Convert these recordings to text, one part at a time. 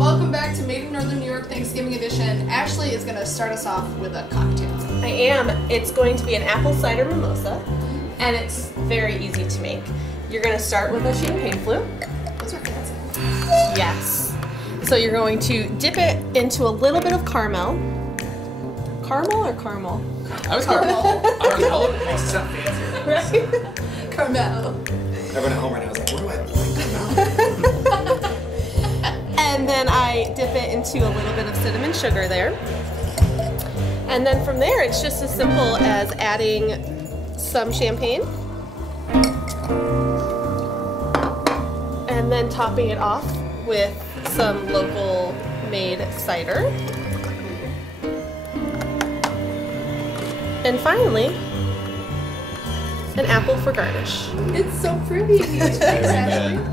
Welcome back to Made in Northern New York Thanksgiving Edition. Ashley is going to start us off with a cocktail. I am. It's going to be an apple cider mimosa, and it's very easy to make. You're going to start with a champagne flute. Those are fancy. Yes. So you're going to dip it into a little bit of caramel. Caramel or caramel? I was Caramel. I was call it. Makes it sound fancier. Right? Caramel. Everyone at home right now is like, where do I point caramel? And then I dip it into a little bit of cinnamon sugar there. And then from there, it's just as simple as adding some champagne. And then topping it off with some local made cider. And finally, an apple for garnish. It's so pretty. Thanks, Ashley.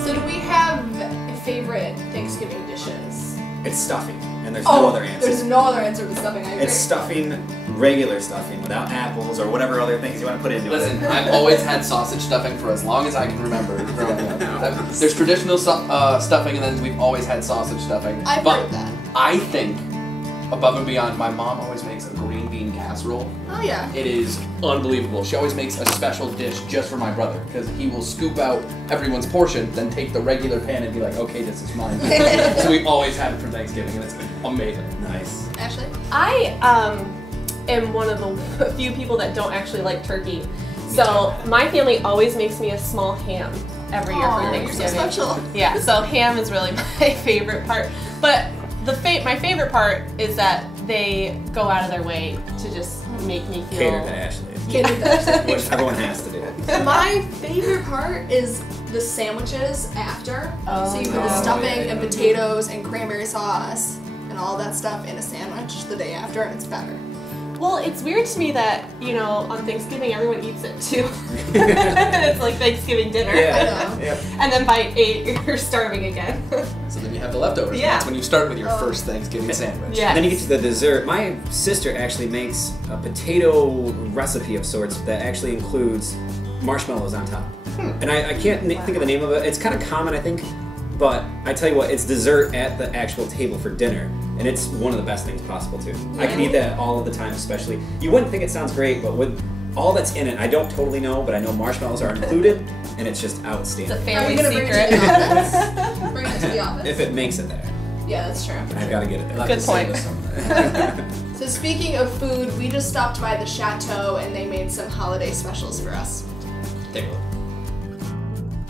So do we have favorite Thanksgiving dishes? It's stuffing, and there's no other answer. There's no other answer to stuffing, I agree. It's stuffing, regular stuffing, without apples or whatever other things you want to put into it. Listen, I've always had sausage stuffing for as long as I can remember growing up. There's traditional stuffing, and then we've always had sausage stuffing. I've heard that. I think, above and beyond, my mom always makes a green bean casserole. Oh yeah. It is unbelievable. She always makes a special dish just for my brother, because he will scoop out everyone's portion, then take the regular pan and be like, okay, this is mine. So we always have it for Thanksgiving, and it's amazing. Nice. Ashley? I am one of the few people that don't actually like turkey. So my family always makes me a small ham every year for You're so Thanksgiving. special. Yeah, so ham is really my favorite part. But my favorite part is that they go out of their way to just make me feel... Cater to Ashley. Cater to Ashley. Which everyone has to do. My favorite part is the sandwiches after. So you put the stuffing and potatoes and cranberry sauce and all that stuff in a sandwich the day after, and it's better. Well, it's weird to me that, you know, on Thanksgiving everyone eats it too. It's like Thanksgiving dinner. Yeah. Yeah. And then by 8, you're starving again. So then you have the leftovers. Yeah. That's when you start with your first Thanksgiving sandwich. Yeah. And then you get to the dessert. My sister actually makes a potato recipe of sorts that actually includes marshmallows on top. And I can't think of the name of it. It's kind of common, I think. But I tell you what, it's dessert at the actual table for dinner, and it's one of the best things possible too. I can eat that all of the time, especially. You wouldn't think it sounds great, but with all that's in it, I don't totally know, but I know marshmallows are included, and it's just outstanding. It's a Are we family gonna bring it secret. to the office? Bring it to the office. If it makes it there, Yeah, that's true. I've got to get it there. Good point. So speaking of food, we just stopped by the Chateau and they made some holiday specials for us. Take a look.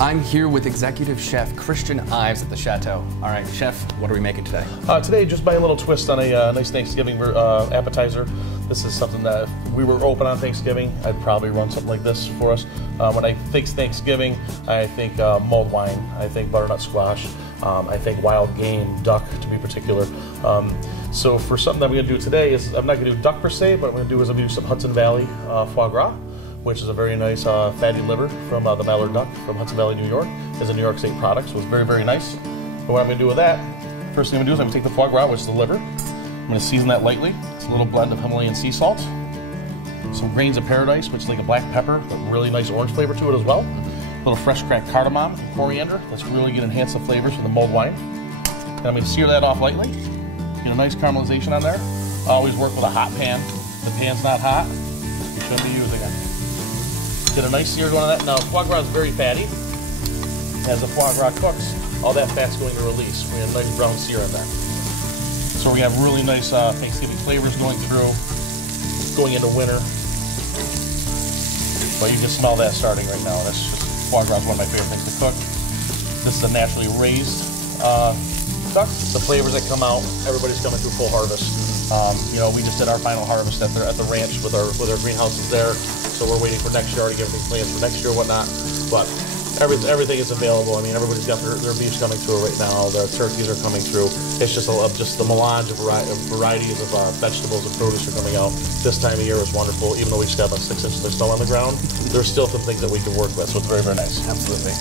I'm here with Executive Chef Christian Ives at the Chateau. All right, Chef, what are we making today? Today, just by a little twist on a nice Thanksgiving appetizer. This is something that if we were open on Thanksgiving, I'd probably run something like this for us. When I think Thanksgiving, I think mulled wine, I think butternut squash, I think wild game, duck to be particular. So for something that I'm going to do today is, I'm not going to do duck per se, but what I'm going to do is I'm going to do some Hudson Valley foie gras, which is a very nice fatty liver from the mallard duck from Hudson Valley, New York. It's a New York State product, so it's very, very nice. But what I'm going to do with that, first thing I'm going to do is I'm going to take the foie gras, which is the liver. I'm going to season that lightly. It's a little blend of Himalayan sea salt, some grains of paradise, which is like a black pepper, but really nice orange flavor to it as well. A little fresh cracked cardamom, coriander, that's really going to enhance the flavors from the mulled wine. And I'm going to sear that off lightly. Get a nice caramelization on there. I always work with a hot pan. If the pan's not hot, you shouldn't be using it. Get a nice sear going on that. Now, foie gras is very fatty. As the foie gras cooks, all that fat's going to release. We have a nice brown sear on that. So we have really nice Thanksgiving flavors going through, going into winter. But you can smell that starting right now. That's just, foie gras is one of my favorite things to cook. This is a naturally raised duck. The flavors that come out, everybody's coming through full harvest. You know, we just did our final harvest at the ranch with our greenhouses there. So we're waiting for next year to get everything planned for next year and whatnot. But everything is available. I mean, everybody's got their beefs coming through right now. The turkeys are coming through. It's just the melange of varieties of vegetables and produce are coming out. This time of year is wonderful. Even though we just got about 6 inches of snow on the ground, there's still some things that we can work with. So it's very, very nice. Absolutely.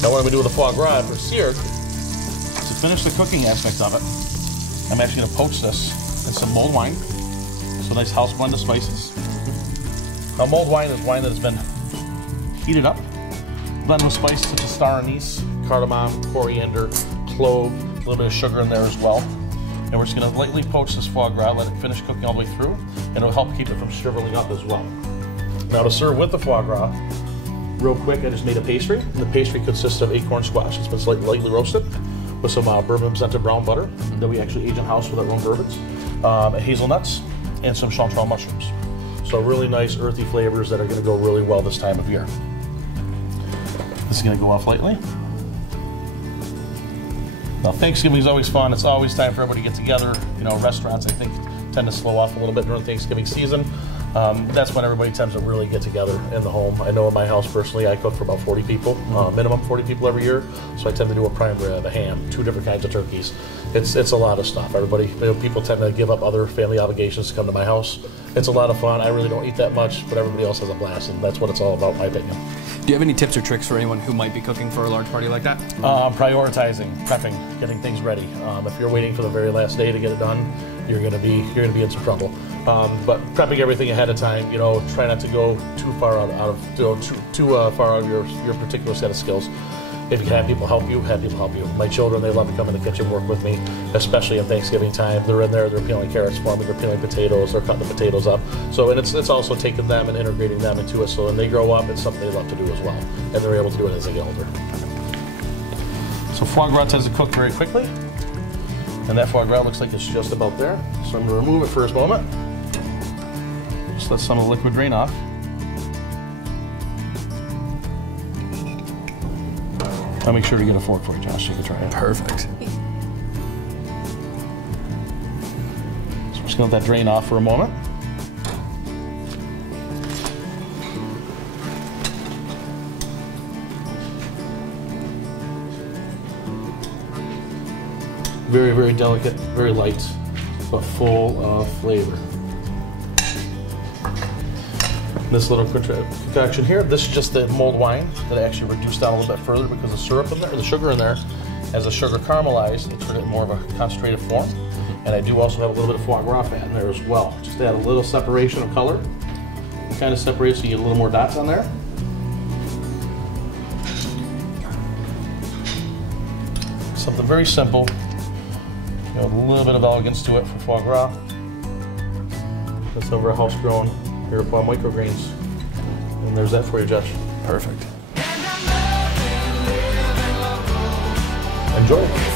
Now what I'm going to do with the foie gras for seared, to finish the cooking aspect of it, I'm actually going to poach this in some mulled wine. So nice house blend of spices. Now mulled wine is wine that has been heated up, blended with spices such as star anise, cardamom, coriander, clove, a little bit of sugar in there as well. And we're just going to lightly poach this foie gras, let it finish cooking all the way through, and it'll help keep it from shriveling up as well. Now to serve with the foie gras, real quick, I just made a pastry. And the pastry consists of acorn squash. It's been lightly roasted with some bourbon scented brown butter that we actually age in house with our own bourbons, hazelnuts, and some chanterelle mushrooms. So really nice earthy flavors that are going to go really well this time of year. This is going to go off lightly. Now Thanksgiving is always fun. It's always time for everybody to get together. You know, restaurants I think tend to slow off a little bit during Thanksgiving season. That's when everybody tends to really get together in the home. I know in my house personally, I cook for about 40 people, minimum 40 people every year. So I tend to do a prime rib, a ham, 2 different kinds of turkeys. It's a lot of stuff. Everybody, you know, people tend to give up other family obligations to come to my house. It's a lot of fun. I really don't eat that much, but everybody else has a blast, and that's what it's all about, in my opinion. Do you have any tips or tricks for anyone who might be cooking for a large party like that? Prioritizing, prepping, getting things ready. If you're waiting for the very last day to get it done, you're gonna be in some trouble. But prepping everything ahead of time, you know, try not to go too far out of your particular set of skills. If you can have people help you, have people help you. My children, they love to come in the kitchen and work with me, especially at Thanksgiving time. They're in there, they're peeling carrots for me, they're peeling potatoes, they're cutting the potatoes up. So, and it's also taking them and integrating them into it, so when they grow up, it's something they love to do as well. And they're able to do it as they get older. So foie gras tends to cook very quickly. And that foie gras looks like it's just about there. So I'm gonna remove it for a moment. Just let some of the liquid drain off. I'll make sure to get a fork for you, Josh, so you can try it. Perfect. So I'm just gonna let that drain off for a moment. Very, very delicate, very light, but full of flavor. This little concoction here, this is just the mulled wine that I actually reduced down a little bit further because the syrup in there, the sugar in there, as the sugar caramelized, it turned it more of a concentrated form. And I do also have a little bit of foie gras fat in there as well, just to add a little separation of color. It kind of separates so you get a little more dots on there. Something very simple. You know, a little bit of elegance to it for foie gras. That's over a house-grown Iroquois microgreens. And there's that for you, Josh. Perfect. Enjoy.